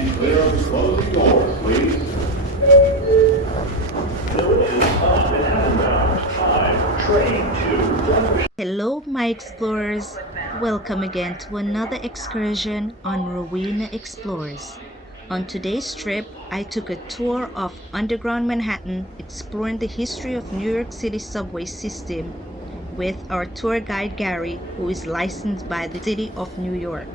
and clear of the closing doors, please. Hello, my explorers. Welcome again to another excursion on Rowena Explores. On today's trip, I took a tour of underground Manhattan, exploring the history of New York City subway system with our tour guide Gary, who is licensed by the City of New York.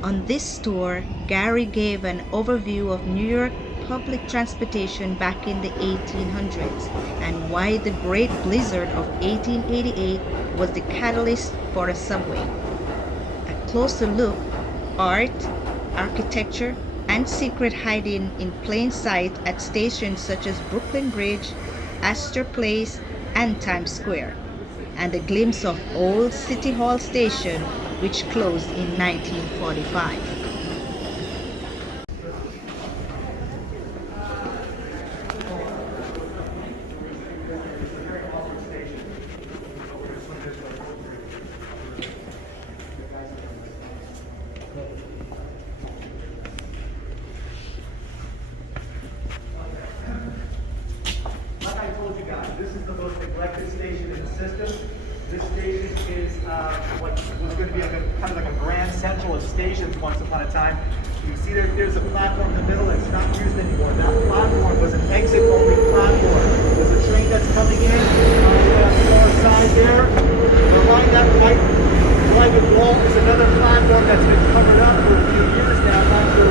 On this tour, Gary gave an overview of New York public transportation back in the 1800s and why the Great Blizzard of 1888 was the catalyst for the subway. A closer look, art, architecture, and secret hiding in plain sight at stations such as Brooklyn Bridge, Astor Place, and Times Square, and a glimpse of Old City Hall Station, which closed in 1945. This is the most neglected station in the system. This station is what was going to be kind of like a grand central of stations once upon a time. You can see there's a platform in the middle that's not used anymore. That platform was an exit-only platform. There's a train that's coming in on the far side there. Behind that white blanket wall is another platform that's been covered up for a few years now, not for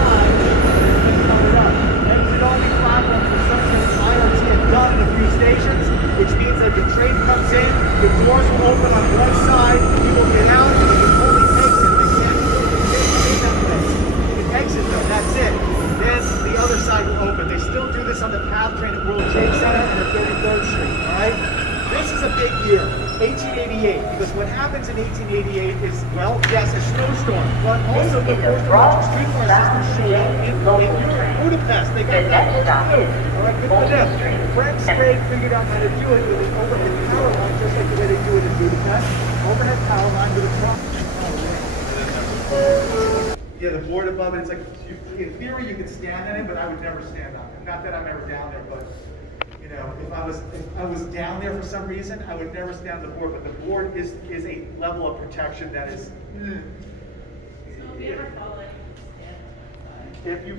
why, but it's been covered up. Exit-only platforms are something that IRT had done in a few stations, which means that the train comes in, the doors will open on one side, people get out, and they can only exit. They can't stay that place. You can exit them, that's it. Then the other side will open. They still do this on the PATH train at World Trade Center and at 33rd Street, all right? This is a big year, 1888, because what happens in 1888 is, well, yes, a snowstorm, but also the first electric streetcar system showed up in Budapest. They got that much too. All right, good for them. Frank Spade figured out how to do it with an overhead power line, just like the way they do it in Budapest. Overhead power line with a prop. Yeah, the board above it, it's like, in theory you can stand on it, but I would never stand on it. Not that I'm ever down there, but you know, if I was down there for some reason, I would never stand on the board. But the board is a level of protection that is. If you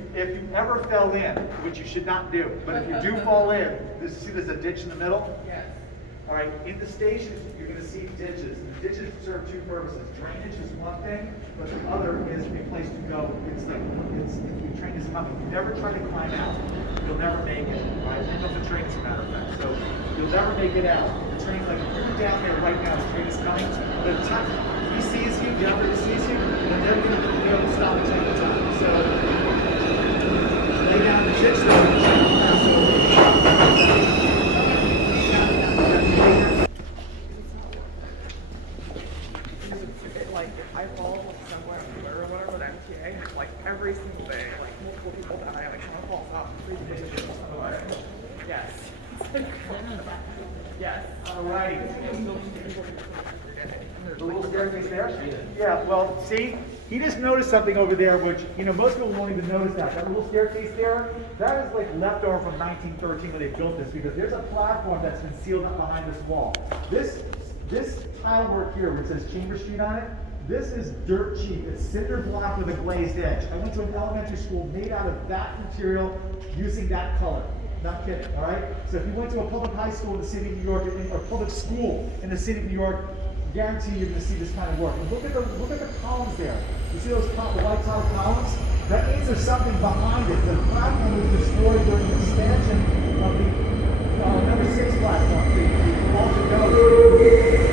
ever fell in, which you should not do, but if you do fall in, see there's a ditch in the middle? Yes. All right, in the stations, you're going to see ditches. And the ditches serve two purposes. Drainage is one thing, but the other is a place to go. It's like, if the train is coming. You never try to climb out. You'll never make it, right? Pick up the train, as a matter of fact. So you'll never make it out. The train, like if you're down there right now, the train is coming. The time he sees you, the operator sees you, and they're going to be able to stop the train in time. So lay down the ditch, though, the train will pass over. Like, I follow somewhere on Twitter or whatever with MTA, like every single day, like multiple people die, like someone falls off, three positions somewhere. Yes. Yes. All righty. The little staircase there? Yeah, well, see, he just noticed something over there, which, you know, most people won't even notice that. That little staircase there, that is like leftover from 1913 when they built this, because there's a platform that's been sealed up behind this wall. This tile work here, which says Chamber Street on it, this is dirt cheap. It's cinder block with a glazed edge. I went to an elementary school made out of that material using that color. Not kidding, all right? So if you went to a public high school in the city of New York, or public school in the city of New York, guarantee you're going to see this kind of work. And look at the columns there. You see those white tile columns? That means there's something behind it. The platform was destroyed during the expansion of the number 6 platform. The Walter Goes.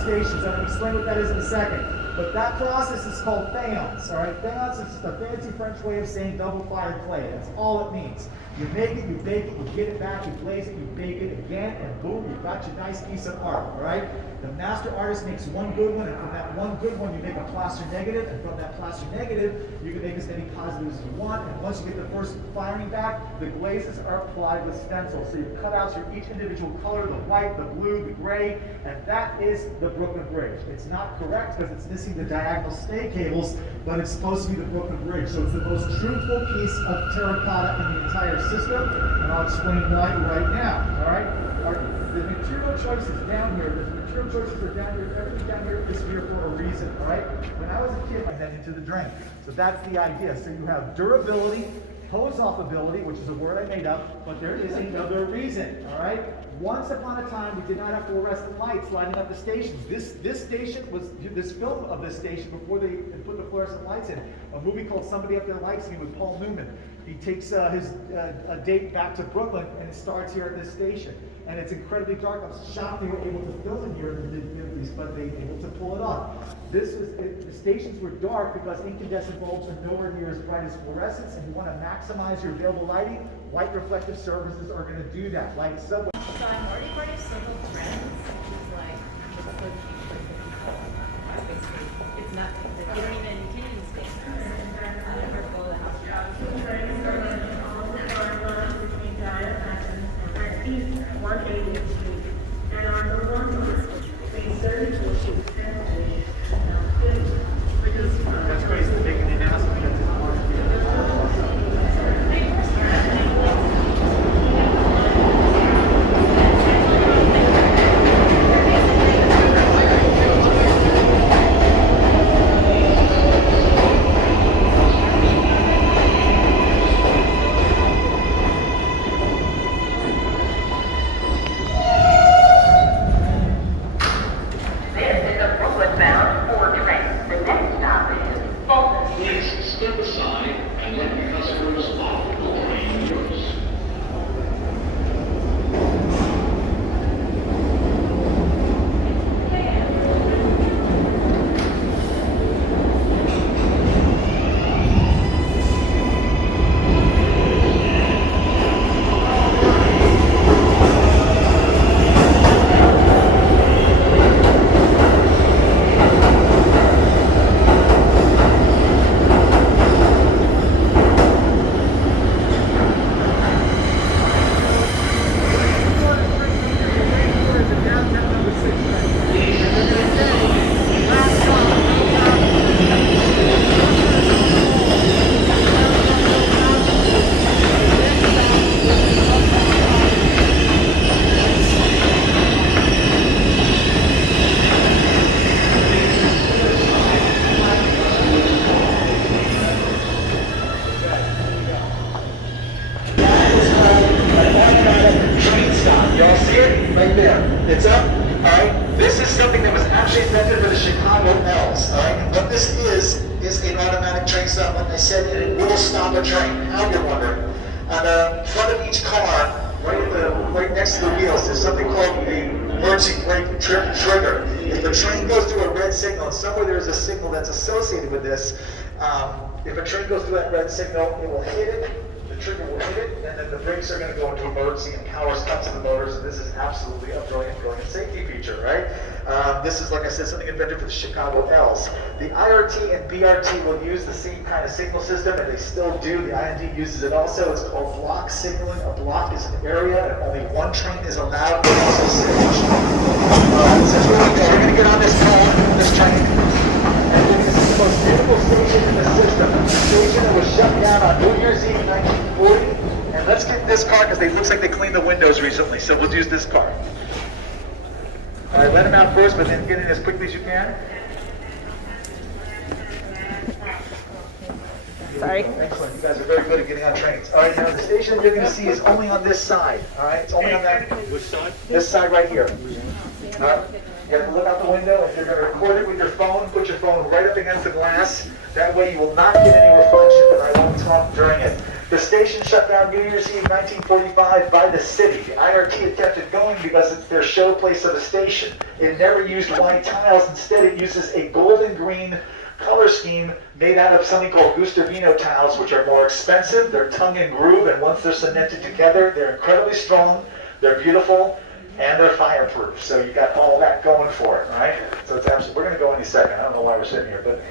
Stations. I'm going to explain what that is in a second. But that process is called faience. All right, faience is just a fancy French way of saying double-fired clay. That's all it means. You make it, you bake it, you get it back, you glaze it, you bake it again, and boom, you've got your nice piece of art. All right. The master artist makes one good one, and from that one good one, you make a plaster negative, and from that plaster negative, you can make as many positives as you want, and once you get the first firing back, the glazes are applied with stencil. So you cut out your each individual color, the white, the blue, the gray, and that is the Brooklyn Bridge. It's not correct because it's missing the diagonal stay cables, but it's supposed to be the Brooklyn Bridge. So it's the most truthful piece of terracotta in the entire system, and I'll explain why right now, all right? The material choices down here, the material choices are down here, everything down here is here for a reason, all right? When I was a kid, I went into the drain. So that's the idea. So you have durability, hose-off ability, which is a word I made up, but there is another reason, all right? Once upon a time, we did not have fluorescent lights lighting up the stations. This station was, this film of this station, before they put the fluorescent lights in, a movie called Somebody Up There Likes Me with Paul Newman. He takes his date back to Brooklyn, and it starts here at this station. And it's incredibly dark. I'm shocked they were able to film in here in the mid-50s, but they were able to pull it off. The stations were dark because incandescent bulbs are nowhere near as bright as fluorescents, and you want to maximize your available lighting. White reflective surfaces are going to do that, like subway. So I'm already part of Circle Friends, which is like just so cheap for people. Basically, it's nothing. Like, you don't even you can't even stay. I never go to the house. That's crazy. They're making an announcement that it's March. This is a Brooklyn-bound 4 train. The next stop is Fulton. Please step aside and let the customers off the train use. Train stop. Y'all see it? Right there. It's up. Alright? This is something that was actually invented for the Chicago L's. Alright? And what this is an automatic train stop, like I said, and it will stop a train. How you're wondering? On the front of each car, right next to the wheels, there's something called the emergency brake trigger. If the train goes through a red signal, and somewhere there's a signal that's associated with this, if a train goes through that red signal, it will hit it, the trigger will hit it, and then the brakes are going to go into emergency and power stops to the motors, and this is absolutely a brilliant safety feature, right? This is, like I said, something invented for the Chicago L's. The IRT and BRT will use the same kind of signal system, and they still do. The IND uses it also. It's called block signaling. A block is an area, and only one train is allowed to also signal. Since we're going to get on this train, and this is the most beautiful station in the system. The station that was shut down on New Year's Eve 1940. And let's get this car because it looks like they cleaned the windows recently, so we'll use this car. All right, let him out first, but then get in as quickly as you can. Sorry. Excellent. You guys are very good at getting on trains. All right, now the station you're going to see is only on this side. All right, it's only on that. Which side? This side right here. All right. You have to look out the window. If you're going to record it with your phone, put your phone right up against the glass. That way you will not get any reflection, and I won't talk during it. The station shut down New Year's Eve 1945 by the city. The IRT had kept it going because it's their showplace of the station. It never used white tiles. Instead, it uses a golden green color scheme made out of something called Gustavino tiles, which are more expensive. They're tongue and groove, and once they're cemented together, they're incredibly strong. They're beautiful. and they're fireproof. So you got all that going for it, right? So it's absolutely, we're going to go any second. I don't know why we're sitting here, but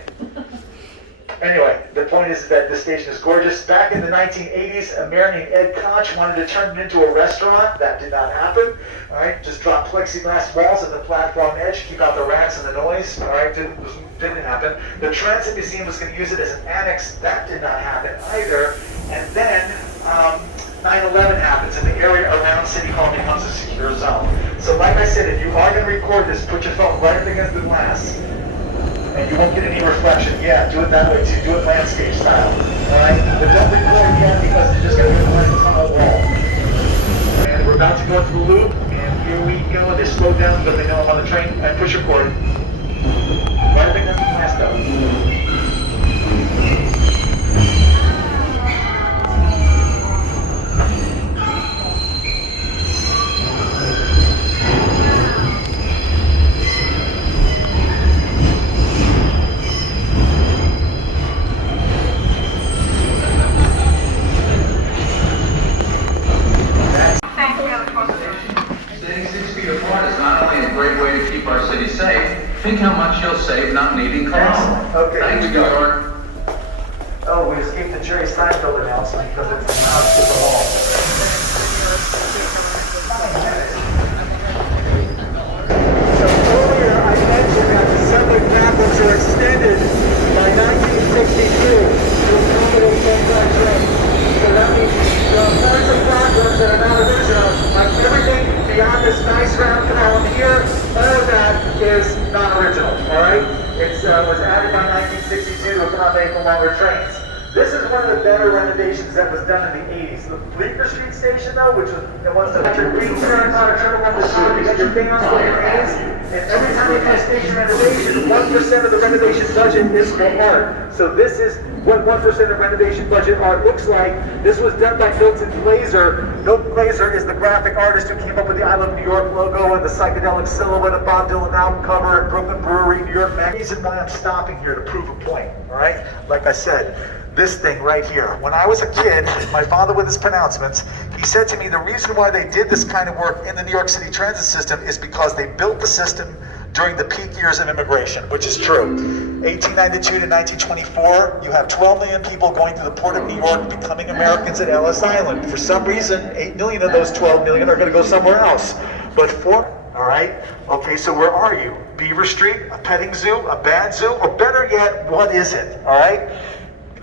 anyway, the point is that this station is gorgeous. Back in the 1980s, a mayor named Ed Koch wanted to turn it into a restaurant. That did not happen. All right, just drop plexiglass walls at the platform edge, keep out the rats and the noise. All right, didn't happen. The Transit Museum was going to use it as an annex. That did not happen either. And then 9/11 happens, and the area around City Hall becomes a secure zone. So, like I said, if you are going to record this, put your phone right up against the glass. And you won't get any reflection. Yeah, do it that way too. Do it landscape style. Alright? But don't record yet because it's just going to be a blank tunnel wall. And we're about to go through the loop. And here we go. They slow down because they know I'm on the train. And push record. Right up against the glass though. Think how much you'll save not needing cars. Okay, Thanks, here we go. Governor. Oh, we escaped the Jerry Seinfeld announcement because it's announced to the hall. So earlier I mentioned that the subway platforms are extended by 1962 to accommodate that train. So that means there are parts of platforms that are not original, like everything beyond this nice round column here, all of that is not original, all right? It was added by 1962 to accommodate the longer trains. This is one of the better renovations that was done in the 80s. The Bleecker Street station, though, which was the green turn on a turtle on the side, you got your fans for your hands, and every time you do a station renovation, 1% of the renovation budget is for art. So this is what 1% of renovation budget art looks like. This was done by Milton Glaser. Milton Glaser is the graphic artist who came up with the I Love New York logo and the psychedelic silhouette of Bob Dylan album cover and Brooklyn Brewery, New York Magazine. The reason why I'm stopping here to prove a point, all right? Like I said, this thing right here. When I was a kid, my father with his pronouncements, he said to me the reason why they did this kind of work in the New York City transit system is because they built the system during the peak years of immigration, which is true. 1892 to 1924, you have 12 million people going through the Port of New York becoming Americans at Ellis Island. For some reason, 8 million of those 12 million are going to go somewhere else. But all right? Okay, so where are you? Beaver Street, a petting zoo, a bad zoo, or better yet, what is it? All right?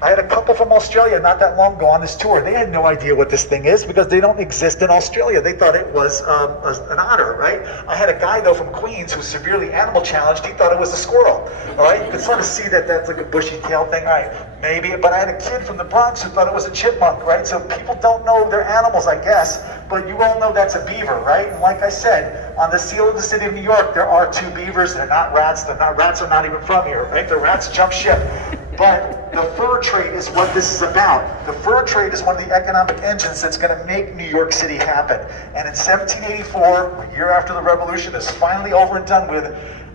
I had a couple from Australia not that long ago on this tour. They had no idea what this thing is because they don't exist in Australia. They thought it was an otter, right? I had a guy, though, from Queens who was severely animal challenged. He thought it was a squirrel, all right? You can sort of see that that's like a bushy tail thing, all right? Maybe, but I had a kid from the Bronx who thought it was a chipmunk, right? So people don't know their animals, I guess, but you all know that's a beaver, right? And like I said, on the seal of the city of New York, there are 2 beavers. They're not rats. Rats are not even from here, right? The rats jump ship. But the fur trade is what this is about. The fur trade is one of the economic engines that's going to make New York City happen. And in 1784, a year after the revolution is finally over and done with,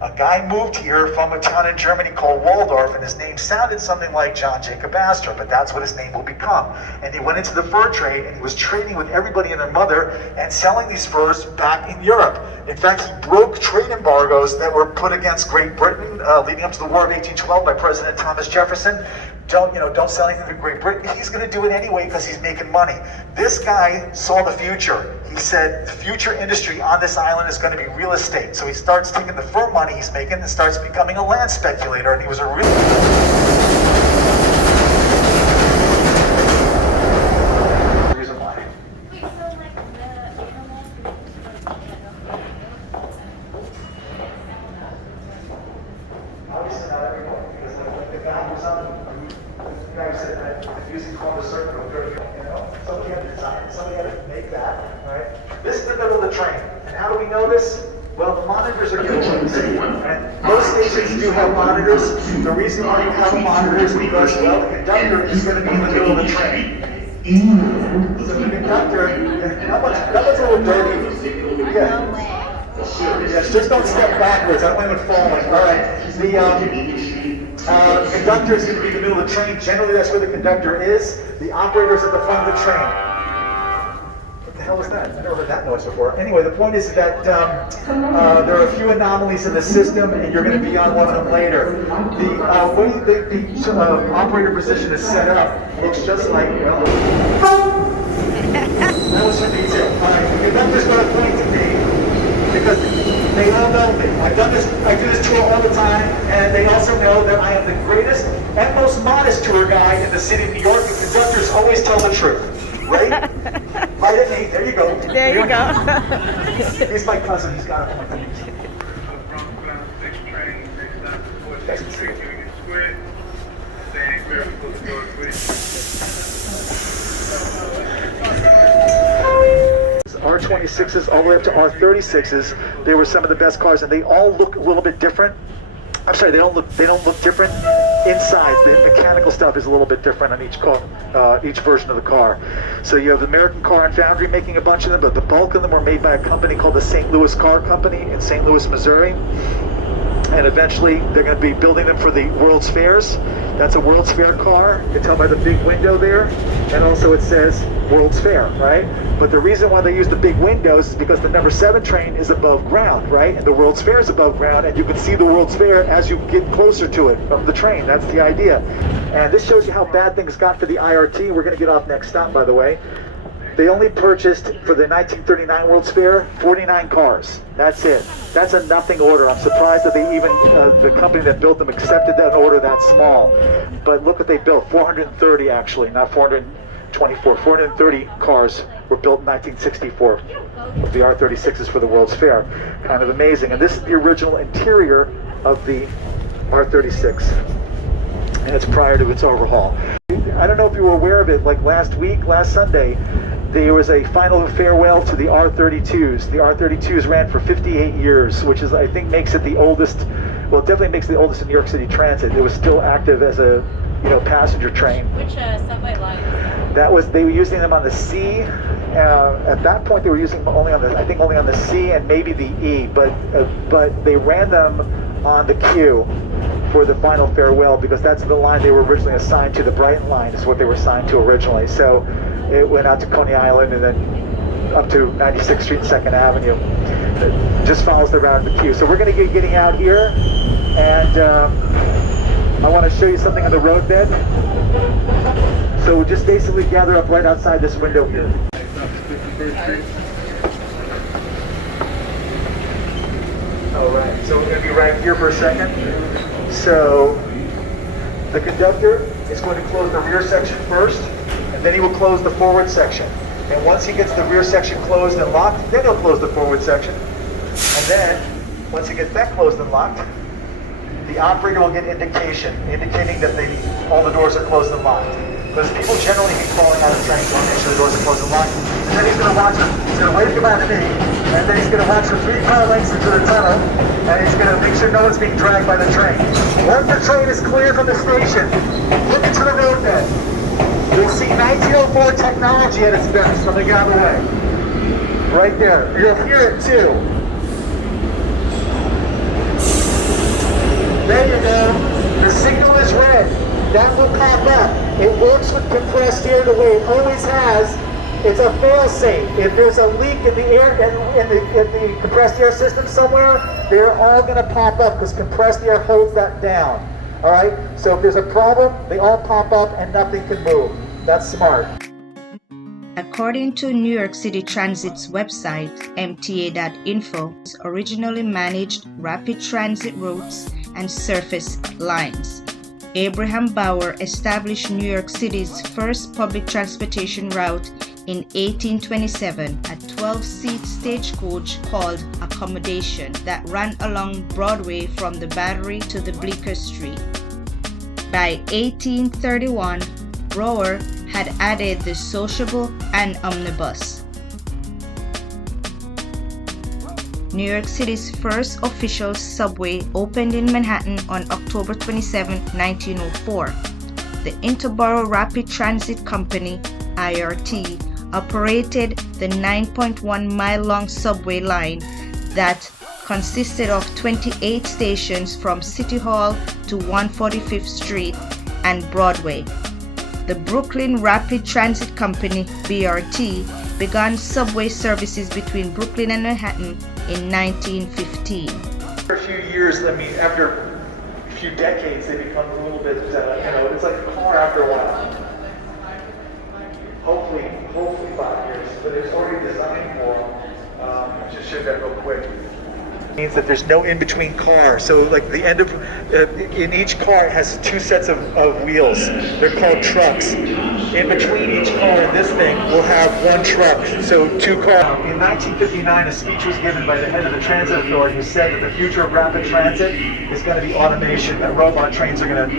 a guy moved here from a town in Germany called Waldorf, and his name sounded something like John Jacob Astor, but that's what his name will become. And he went into the fur trade, and he was trading with everybody and their mother and selling these furs back in Europe. In fact, he broke trade embargoes that were put against Great Britain leading up to the War of 1812 by President Thomas Jefferson. Don't sell anything to Great Britain. He's going to do it anyway because he's making money. This guy saw the future. He said the future industry on this island is going to be real estate. So he starts taking the fur money he's making and starts becoming a land speculator. And he was a really... reason why. Wait, so like the animals, Obviously not everyone, because like the guy was on, the guy who said that the music called a circle of 30, you know? Somebody had to design it, somebody had to make that, right? This is the middle of the train. And how do we know this? Well, the monitors are given to the city, and most stations do have monitors. The reason why you have a monitor is because, well, the conductor is going to be in the middle of the train. So the conductor, that one's a little dirty. Yeah. Yes, just don't step backwards. I don't want anyone falling. All right. The conductor is going to be in the middle of the train. Generally, that's where the conductor is. The operator's at the front of the train. What the hell? hell was that? I never heard that noise before. Anyway, the point is that there are a few anomalies in the system, and you're going to be on one of them later. The way the operator position is set up looks just like, well, that was for detail. All right, your numbers going to point to me because they all know me. I do this tour all the time, and they also know that I am the greatest and most modest tour guide in the city of New York. The conductors always tell the truth, right? Right at me. There you go. There you go. He's my cousin. He's got a point. R26s all the way up to R36s. They were some of the best cars, and they all look a little bit different. I'm sorry, they don't look different inside. The mechanical stuff is a little bit different on each car, each version of the car. So you have the American Car and Foundry making a bunch of them, but the bulk of them were made by a company called the St. Louis Car Company in St. Louis, Missouri. And eventually they're going to be building them for the World's Fairs. That's a World's Fair car. You can tell by the big window there. And also it says World's Fair, right? But the reason why they use the big windows is because the number 7 train is above ground, right? And the World's Fair is above ground, and you can see the World's Fair as you get closer to it from the train. That's the idea. And this shows you how bad things got for the IRT. We're going to get off next stop, by the way. They only purchased, for the 1939 World's Fair, 49 cars. That's it. That's a nothing order. I'm surprised that they even, the company that built them accepted that order that small. But look what they built, 430 actually, not 424. 430 cars were built in 1964. The R36s for the World's Fair. Kind of amazing. And this is the original interior of the R36. And it's prior to its overhaul. I don't know if you were aware of it, like last Sunday, there was a final farewell to the R32s. The R32s ran for 58 years, which is, I think, makes it the oldest, well, it definitely makes it the oldest in New York City Transit. It was still active as a, passenger train. Which subway line is that? That was, they were using them on the C. At that point, they were using them only on the C and maybe the E, but they ran them on the Q for the final farewell because that's the line they were originally assigned to. The Brighton line is what they were assigned to originally. So it went out to Coney Island and then up to 96th Street and 2nd Avenue. It just follows the route of the Q. So we're going to be getting out here, and I want to show you something on the roadbed. So we'll just basically gather up right outside this window here. Alright, so we're going to be right here for a second. So the conductor is going to close the rear section first, and then he will close the forward section. And once he gets the rear section closed and locked, then he'll close the forward section. And then, once he gets that closed and locked, the operator will get indicating that all the doors are closed and locked. Because people generally be crawling out of trains, so I'll make sure the doors are closed and locked. And then he's going to watch them. He's going to wait to come out to me, and then he's going to watch them 3 car lengths into the tunnel, and he's going to make sure no one's being dragged by the train. Once the train is clear from the station, look into the roadbed. You'll see 1904 technology at its best. I'm going to get out of the way. Right there. You'll hear it too. There you go. The signal is red. That will pop up. It works with compressed air the way it always has. It's a fail-safe. If there's a leak in the air in the compressed air system somewhere, they're all going to pop up because compressed air holds that down. All right. So if there's a problem, they all pop up and nothing can move. That's smart. According to New York City Transit's website, mta.info, originally managed rapid transit routes and surface lines. Abraham Bauer established New York City's first public transportation route in 1827, a 12-seat stagecoach called Accommodation that ran along Broadway from the Battery to the Bleecker Street. By 1831, Bauer had added the Sociable and Omnibus. New York City's first official subway opened in Manhattan on October 27, 1904. The Interborough Rapid Transit Company, IRT, operated the 9.1-mile-long subway line that consisted of 28 stations from City Hall to 145th Street and Broadway. The Brooklyn Rapid Transit Company, BRT, began subway services between Brooklyn and Manhattan in 1915. For a few years, I mean, after a few decades, they become a little bit, it's like a car after a while. Hopefully 5 years, but it's already designed for them. Just show that real quick. Means that there's no in-between car. So like the end of, in each car it has 2 sets of wheels. They're called trucks. In between each car and this thing, we'll have 1 truck. So 2 cars. In 1959, a speech was given by the head of the transit authority who said that the future of rapid transit is going to be automation, that robot trains are going to...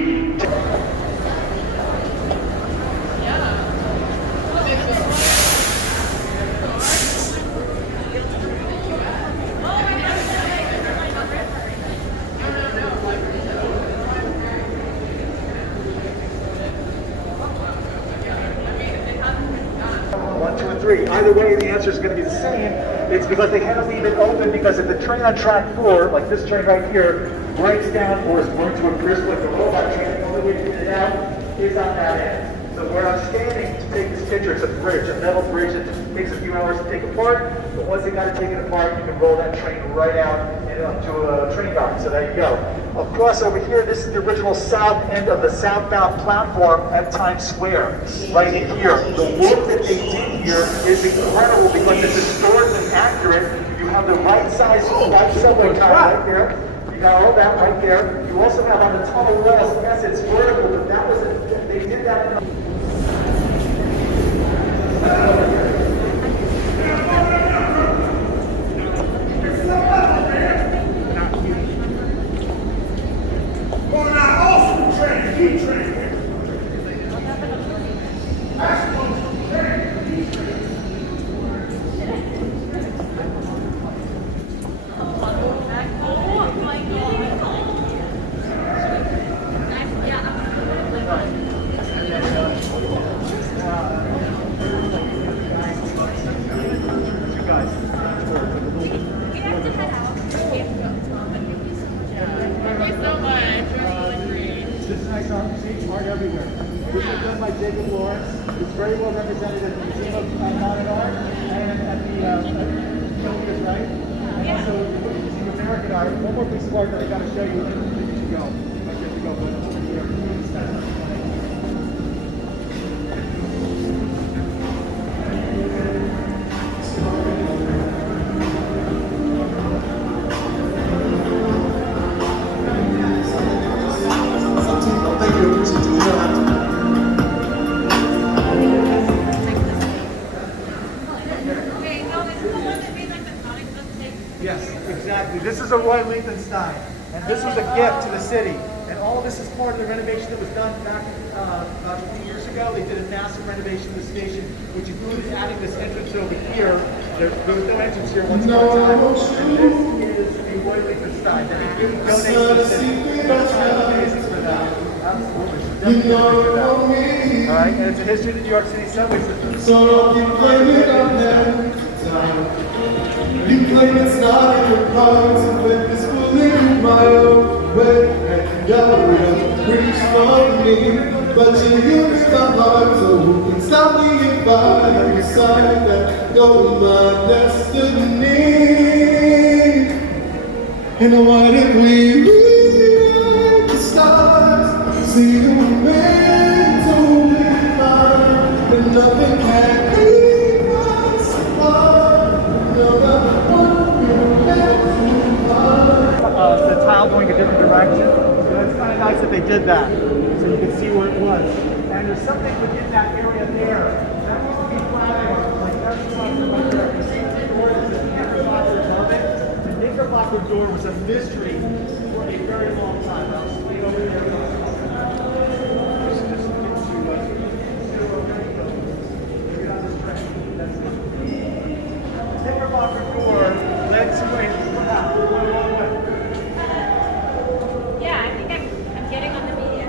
Either way, the answer is going to be the same. It's because they had to leave it open because if the train on track 4, like this train right here, breaks down or is burned to a crisp like the robot train, the only way to get it out is on that end. So where I'm standing to take this picture, it's a bridge, a metal bridge that takes a few hours to take apart, but once they got it taken apart, you can roll that train right out and up to a train dock. So there you go. Across over here, this is the original south end of the southbound platform at Times Square, right in here. The work that they did here is incredible because it's historically accurate. You have the right size white subway car right there. You got all that right there. You also have on the tunnel walls, yes, it's vertical, but that was they did that in It's very well represented at the Museum of Modern Art and at the Showbiz, right? And also the Museum of American Art. One more piece of art that I got to show you. You should go. You might get to go, but this is a Roy Lichtenstein, and this was a gift to the city. And all of this is part of the renovation that was done back about 20 years ago. They did a massive renovation of the station, which included adding this entrance over here. There was no entrance here once upon a time. And this is a Roy Lichtenstein that he donated to the city. That's kind of amazing for that. Absolutely. Definitely for that. All right, and it's a history of the New York City subway system. So you claim it on that time. You claim it's not in your cards, but it's pulling my own way. And I will reach for me, but you use the heart, so who can stop me if I decide that go my destiny? And what if we rewrite the stars? See you meant to be mine, and nothing can keep us apart. The tile going a different direction. So that's kind of nice that they did that. So you can see where it was. And there's something within that area there. That used to be platform. Like that's something right there. You see the door that says Knickerbocker above it? The Knickerbocker door was a mystery for a very long time. I'll explain over there. Knickerbocker door led to a Yeah, I think I'm getting on the media.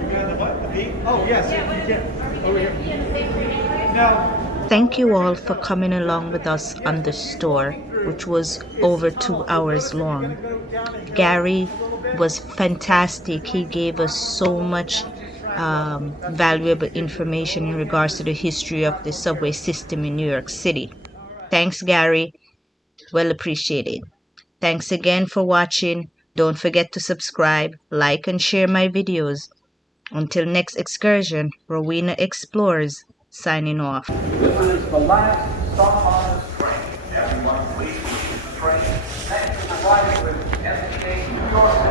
You got the what? The beat? Oh, yes. Yeah, You can. are we Over going to here. be in the same grade anyway? No. Thank you all for coming along with us on this tour, which was over 2 hours long. Gary was fantastic. He gave us so much valuable information in regards to the history of the subway system in New York City. Thanks, Gary. Well appreciated. Thanks again for watching. Don't forget to subscribe, like, and share my videos. Until next excursion, Rowena Explores, signing off. This is the last stop on this train. Everyone please leave the train. Thank you for riding with STA New York